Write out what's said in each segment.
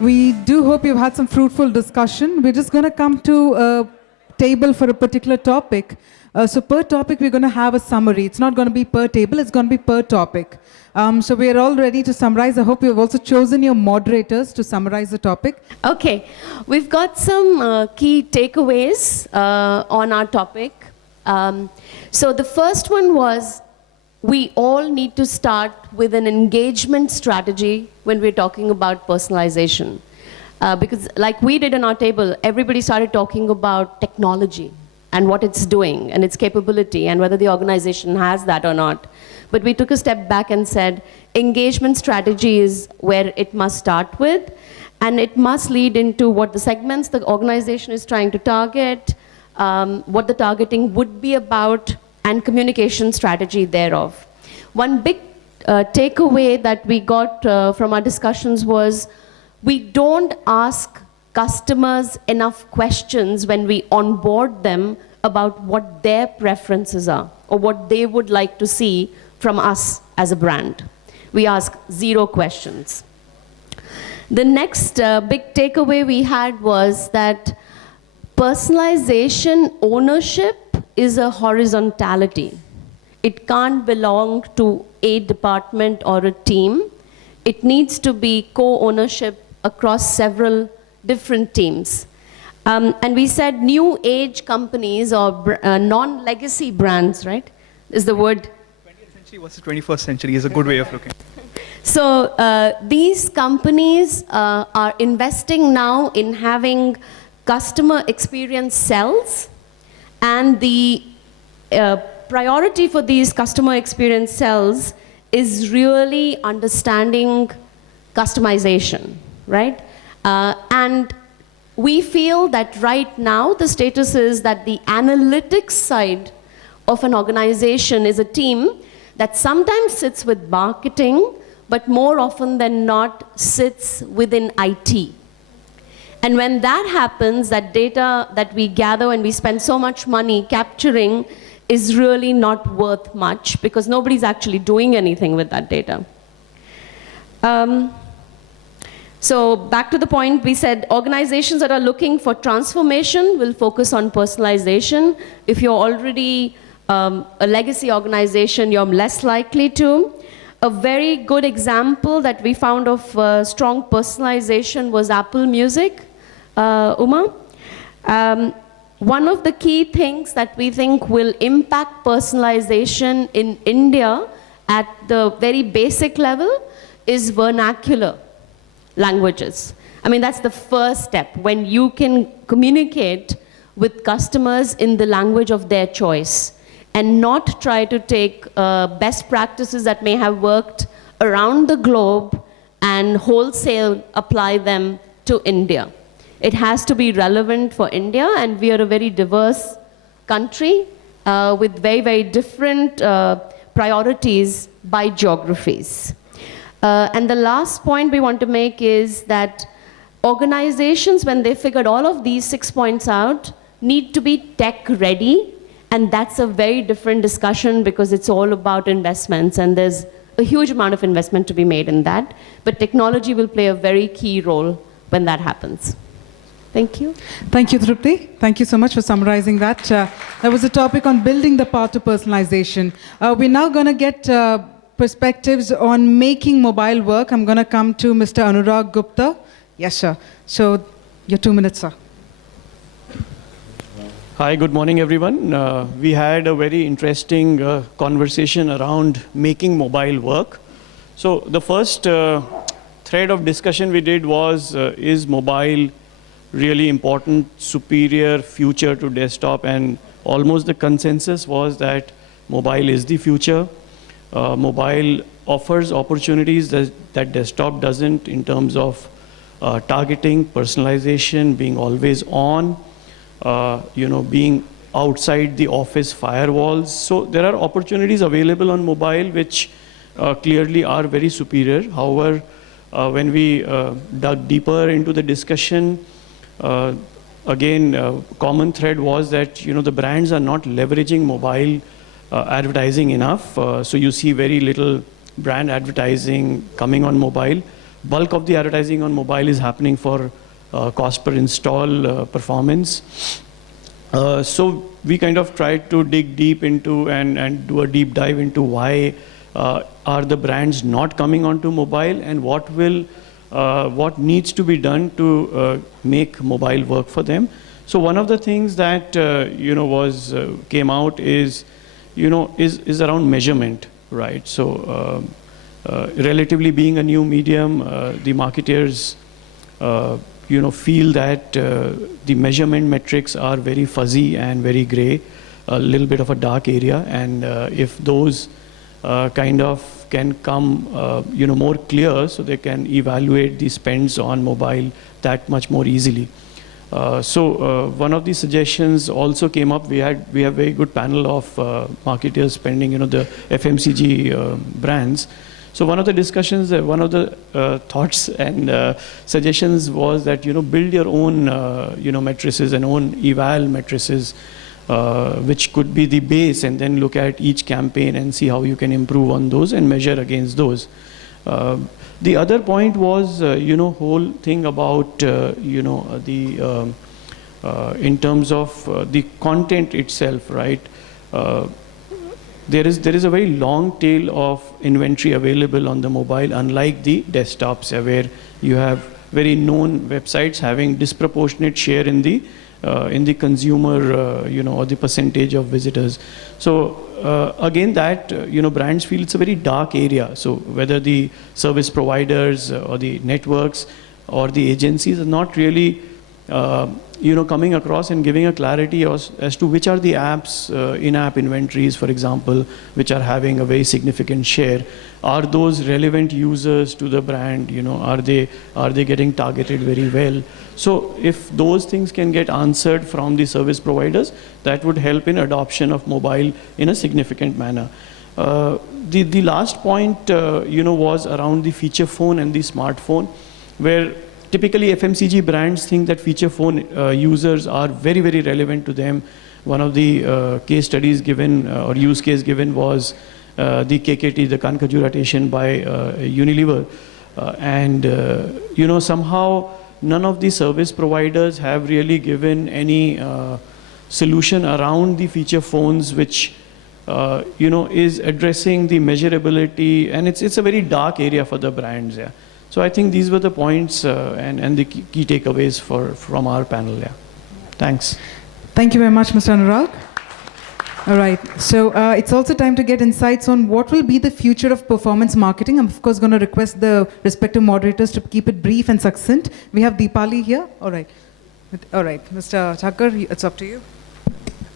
We do hope you've had some fruitful discussion. We're just going to come to a table for a particular topic. So per topic, we're going to have a summary. It's not going to be per table, it's going to be per topic. So we are all ready to summarize. I hope you've also chosen your moderators to summarize the topic. Okay, we've got some key takeaways on our topic. So the first one was, we all need to start with an engagement strategy when we're talking about personalization. Because like we did in our table, everybody started talking about technology and what it's doing and its capability and whether the organization has that or not. But we took a step back and said, engagement strategy is where it must start with, and it must lead into what the segments the organization is trying to target, what the targeting would be about, and communication strategy thereof. One big takeaway that we got from our discussions was, we don't ask customers enough questions when we onboard them about what their preferences are or what they would like to see from us as a brand. We ask 0 questions. The next big takeaway we had was that personalization ownership is a horizontality. It can't belong to a department or a team. It needs to be co-ownership across several different teams. And we said new age companies or non-legacy brands, right? Is the word. 20th century versus 21st century is a good way of looking. So these companies are investing now in having customer experience cells, and the priority for these customer experience cells is really understanding customization, right? And we feel that right now the status is that the analytics side of an organization is a team that sometimes sits with marketing, but more often than not sits within IT. And when that happens, that data that we gather and we spend so much money capturing is really not worth much because nobody's actually doing anything with that data. So back to the point, we said organizations that are looking for transformation will focus on personalization. If you're already a legacy organization, you're less likely to. A very good example that we found of strong personalization was Apple Music. Uma? One of the key things that we think will impact personalization in India at the very basic level is vernacular languages. I mean, that's the first step, when you can communicate with customers in the language of their choice and not try to take best practices that may have worked around the globe and wholesale apply them to India. It has to be relevant for India, and we are a very diverse country with very, very different priorities by geographies. And the last point we want to make is that organizations, when they figured all of these 6 points out, need to be tech ready, and that's a very different discussion because it's all about investments, and there's a huge amount of investment to be made in that, but technology will play a very key role when that happens. Thank you. Thank you, Trupti. Thank you so much for summarizing that. That was a topic on building the path to personalization. We're now going to get perspectives on making mobile work. I'm going to come to Mr. Anurag Gupta. Yes, sir. So, your 2 minutes, sir. Hi, good morning, everyone. We had a very interesting conversation around making mobile work. So, the first thread of discussion we did was, is mobile really important, superior future to desktop? And almost the consensus was that mobile is the future. Mobile offers opportunities that desktop doesn't in terms of targeting, personalization, being always on, being outside the office firewalls. So there are opportunities available on mobile which clearly are very superior. However, when we dug deeper into the discussion, again, common thread was that the brands are not leveraging mobile advertising enough. So you see very little brand advertising coming on mobile. bulk of the advertising on mobile is happening for cost per install performance. So we kind of tried to dig deep into and do a deep dive into why are the brands not coming onto mobile, and what needs to be done to make mobile work for them. So one of the things that came out is around measurement, right? So relatively being a new medium, the marketers feel that the measurement metrics are very fuzzy and very gray, a little bit of a dark area, and if those kind of can come more clear, so they can evaluate the spends on mobile that much more easily. So one of the suggestions also came up. We have a very good panel of marketers spending, the FMCG brands. So one of the discussions, one of the thoughts and suggestions was that build your own matrices and own eval matrices, which could be the base, and then look at each campaign and see how you can improve on those and measure against those. The other point was, whole thing about, in terms of the content itself, right? There is a very long tail of inventory available on the mobile, unlike the desktops, where you have very known websites having disproportionate share in the consumer, or the percentage of visitors. So again, that brands feel it's a very dark area. So whether the service providers or the networks or the agencies are not really coming across and giving a clarity as to which are the apps, in-app inventories, for example, which are having a very significant share. Are those relevant users to the brand? Are they getting targeted very well? So if those things can get answered from the service providers, that would help in adoption of mobile in a significant manner. The last point, was around the feature phone and the smartphone, where typically FMCG brands think that feature phone users are very, very relevant to them. One of the case studies given or use case given was the KKT, the Kankajura station by Unilever. And somehow none of the service providers have really given any solution around the feature phones, which is addressing the measurability, and it's a very dark area for the brands. Yeah. So I think these were the points and the key takeaways from our panel. Yeah. Thanks. Thank you very much, Mr. Anurag. All right, so it's also time to get insights on what will be the future of performance marketing. I'm of course going to request the respective moderators to keep it brief and succinct. We have Deepali here. All right, Mr. Thakur, it's up to you.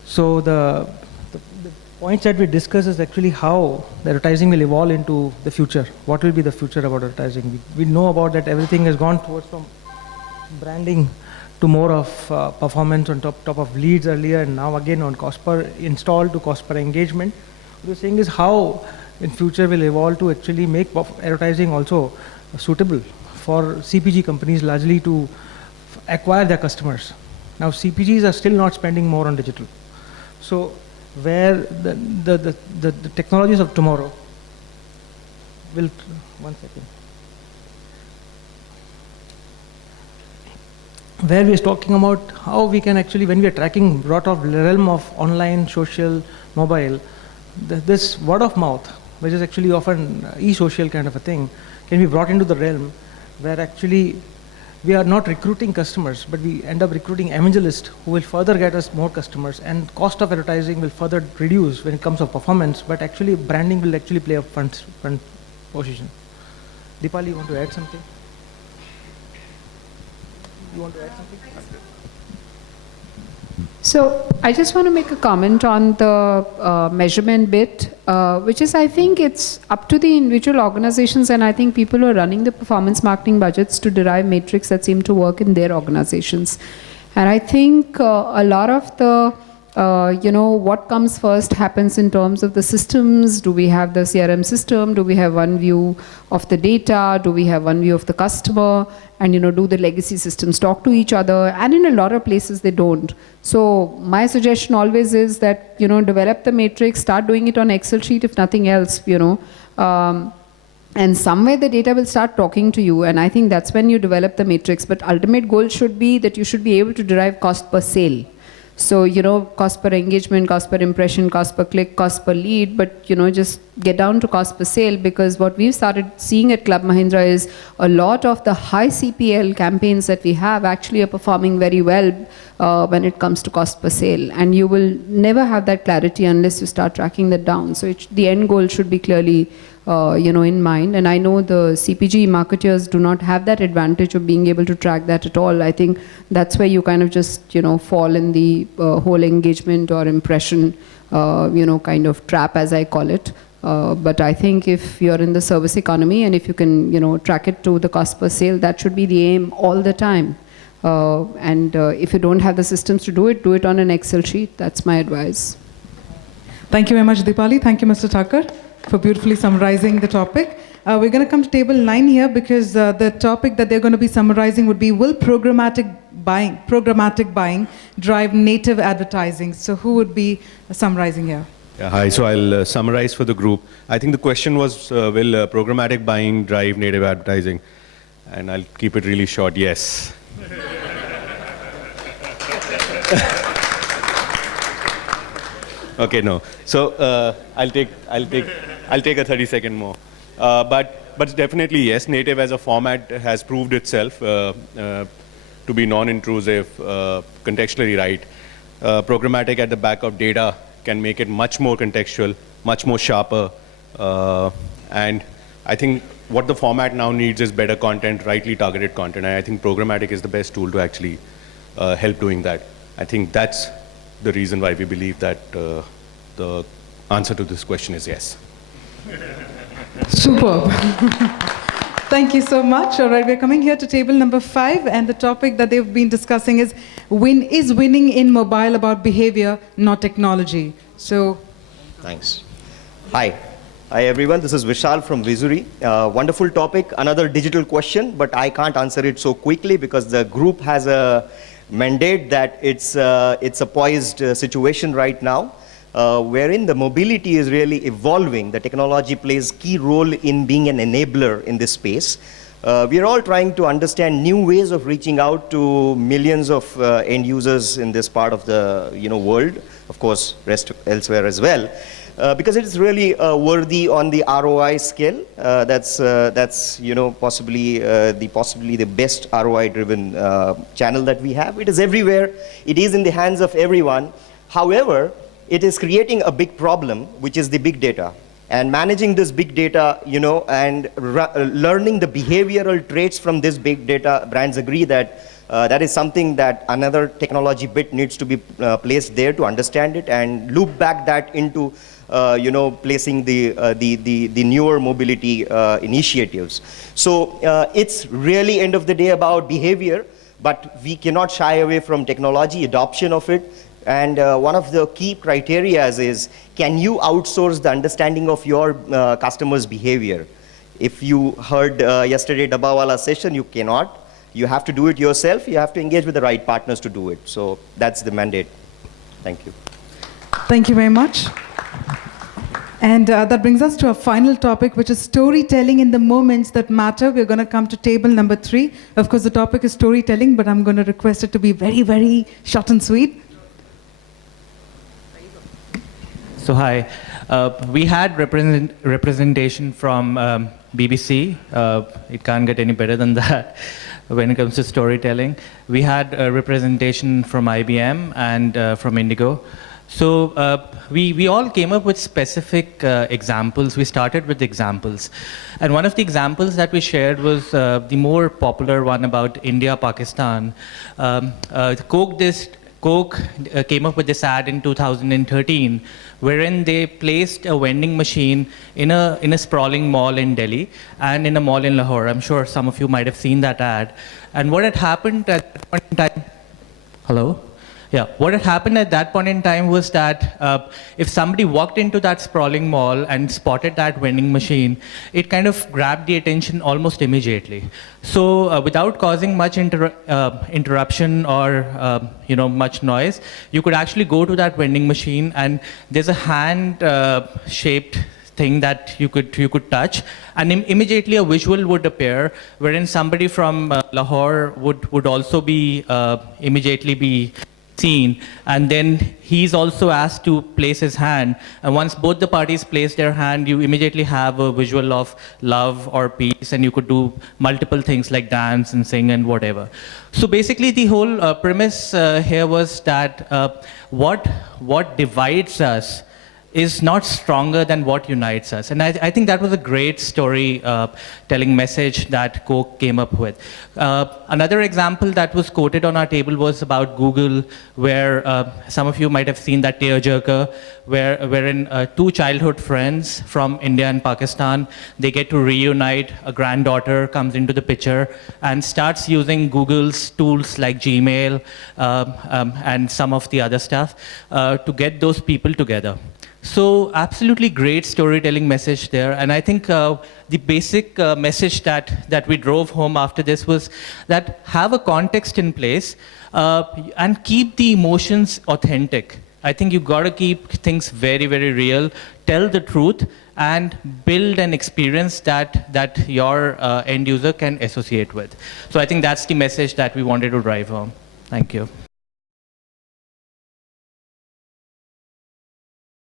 So the points that we discuss is actually how the advertising will evolve into the future. What will be the future about advertising? We know about that everything has gone towards from branding to more of performance on top of leads earlier, and now again on cost per install to cost per engagement. What we're saying is how in future will evolve to actually make advertising also suitable for CPG companies largely to acquire their customers. Now CPGs are still not spending more on digital. So where the technologies of tomorrow will, one second. Where we are talking about how we can actually, when we are tracking brought of realm of online, social, mobile, this word of mouth, which is actually often e-social kind of a thing, can be brought into the realm where actually we are not recruiting customers, but we end up recruiting evangelists who will further get us more customers, and cost of advertising will further reduce when it comes to performance, but actually branding will actually play a front position. Deepali, you want to add something? You want to add something? So I just want to make a comment on the measurement bit, which is, I think it's up to the individual organizations, and I think people who are running the performance marketing budgets to derive metrics that seem to work in their organizations. And I think a lot of the what comes first happens in terms of the systems. Do we have the CRM system? Do we have one view of the data? Do we have one view of the customer? And do the legacy systems talk to each other? And in a lot of places they don't. So my suggestion always is that develop the matrix, start doing it on Excel sheet if nothing else. And somewhere the data will start talking to you, and I think that's when you develop the matrix. But ultimate goal should be that you should be able to derive cost per sale. So, cost per engagement, cost per impression, cost per click, cost per lead, but, just get down to cost per sale, because what we've started seeing at Club Mahindra is a lot of the high CPL campaigns that we have actually are performing very well when it comes to cost per sale. And you will never have that clarity unless you start tracking that down. So the end goal should be clearly in mind. And I know the CPG marketers do not have that advantage of being able to track that at all. I think that's where you kind of just, fall in the whole engagement or impression, kind of trap, as I call it. But I think if you're in the service economy and if you can, track it to the cost per sale, that should be the aim all the time. And if you don't have the systems to do it on an Excel sheet. That's my advice. Thank you very much, Deepali. Thank you, Mr. Thakur, for beautifully summarizing the topic. We're going to come to table 9 here, because the topic that they're going to be summarizing would be, will programmatic buying drive native advertising? So who would be summarizing here? Yeah, hi, so I'll summarize for the group. I think the question was, will programmatic buying drive native advertising? And I'll keep it really short, yes. Okay, no. So I'll take a 30-second more. But definitely yes, native as a format has proved itself to be non-intrusive, contextually right. Programmatic at the back of data can make it much more contextual, much more sharper. And I think what the format now needs is better content, rightly targeted content. And I think programmatic is the best tool to actually help doing that. I think that's the reason why we believe that the answer to this question is yes. Superb. Thank you so much. All right, we're coming here to table number 5, and the topic that they've been discussing is winning in mobile about behavior, not technology. So, thanks. Hi. Hi everyone, this is Vishal from Vizuri. Wonderful topic, another digital question, but I can't answer it so quickly because the group has a mandate that it's a poised situation right now, wherein the mobility is really evolving. The technology plays key role in being an enabler in this space. We are all trying to understand new ways of reaching out to millions of end users in this part of the world, of course rest elsewhere as well. Because it is really worthy on the ROI scale. That's possibly the best ROI-driven channel that we have. It is everywhere. It is in the hands of everyone. However, it is creating a big problem, which is the big data. And managing this big data, and learning the behavioral traits from this big data, brands agree that that is something that another technology bit needs to be placed there to understand it and loop back that into placing the newer mobility initiatives. So it's really end of the day about behavior, but we cannot shy away from technology, adoption of it. And one of the key criteria is, can you outsource the understanding of your customers' behavior? If you heard yesterday Dabawala's session, you cannot. You have to do it yourself. You have to engage with the right partners to do it. So that's the mandate. Thank you. Thank you very much. And that brings us to our final topic, which is storytelling in the moments that matter. We're going to come to table number 3. Of course, the topic is storytelling, but I'm going to request it to be very, very short and sweet. So hi, we had representation from BBC. It can't get any better than that when it comes to storytelling. We had a representation from IBM and from Indigo. So we all came up with specific examples. We started with examples. And one of the examples that we shared was the more popular one about India, Pakistan. Coke came up with this ad in 2013, wherein they placed a vending machine in a sprawling mall in Delhi and in a mall in Lahore. I'm sure some of you might have seen that ad. And what had happened at that point in time, hello? Yeah, what had happened at that point in time was that if somebody walked into that sprawling mall and spotted that vending machine, it kind of grabbed the attention almost immediately. So without causing much interruption or much noise, you could actually go to that vending machine, and there's a hand-shaped thing that you could touch, and immediately a visual would appear, wherein somebody from Lahore would also be immediately be seen, and then he's also asked to place his hand, and once both the parties place their hand, you immediately have a visual of love or peace, and you could do multiple things like dance and sing and whatever. So basically the whole premise here was that what divides us is not stronger than what unites us. And I think that was a great story-telling message that Coke came up with. Another example that was quoted on our table was about Google, where some of you might have seen that tearjerker, wherein two childhood friends from India and Pakistan, they get to reunite, a granddaughter comes into the picture and starts using Google's tools like Gmail and some of the other stuff to get those people together. So absolutely great storytelling message there. And I think the basic message that we drove home after this was that have a context in place and keep the emotions authentic. I think you've got to keep things very, very real, tell the truth, and build an experience that your end user can associate with. So I think that's the message that we wanted to drive home. Thank you.